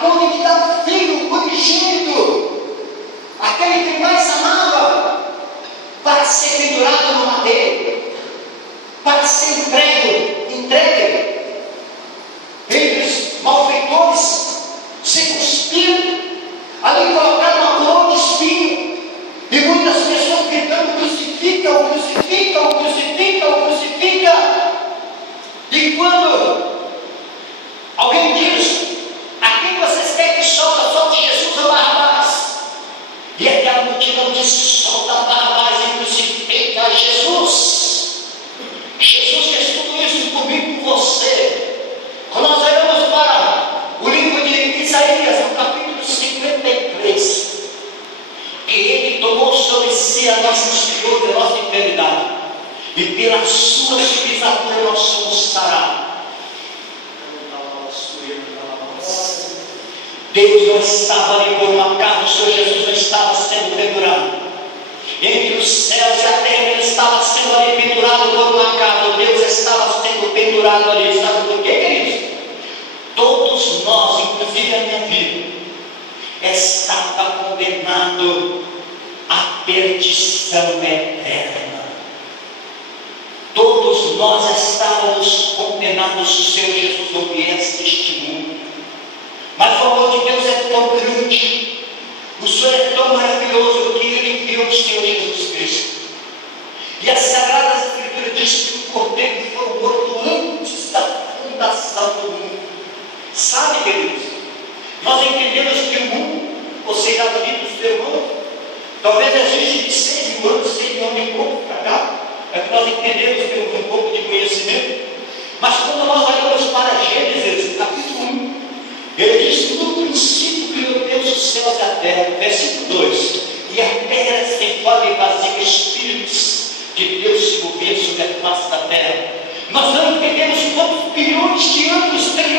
ponto de dar o filho unigênito, aquele que mais amava, para ser pendurado no madeiro, para ser entregue entre os malfeitores, ser cuspido, ali colocar uma coroa de espinho, e muitas pessoas gritando: crucifica, o crucifica, o crucifica, o crucifica. E quando alguém diz: a quem vocês querem que solte Jesus ou Barrabás? E aquela multidão diz: solta Barrabás e crucifica Jesus. Jesus fez tudo isso comigo e com você. Quando nós olhamos para o livro de Isaías, no capítulo 53, que ele tomou sobre si as nossas dores, a nossa enfermidade, e pelas suas pisaduras nós somos sarados. Deus não estava ali por um acaso, o Senhor Jesus não estava sendo pendurado. Entre os céus e a terra, ele estava sendo ali pendurado por um acaso. Deus estava sendo pendurado ali. Sabe por quê, queridos? Todos nós, inclusive a minha vida, estava condenado à perdição eterna. Todos nós estávamos condenados se o Senhor Jesus não viesse deste mundo. Mas o amor de Deus é tão grande, o Senhor é tão maravilhoso, que Ele enviou o Senhor Jesus Cristo. E a Sagrada Escritura diz que o Cordeiro foi morto antes da fundação do mundo. Sabe, queridos, nós entendemos que o mundo, ou seja, a vida do ser humano, talvez existe de 6 mil anos, 6 mil e pouco para cá, é que nós entendemos, temos um pouco de conhecimento. Mas quando nós olhamos para Gênesis, capítulo 1, ele diz: no princípio criou Deus os céus e a terra. Versículo 2: e a terra era sem forma e vazia, espíritos de Deus se moviam sobre a face da terra. Nós não entendemos quantos bilhões de anos tem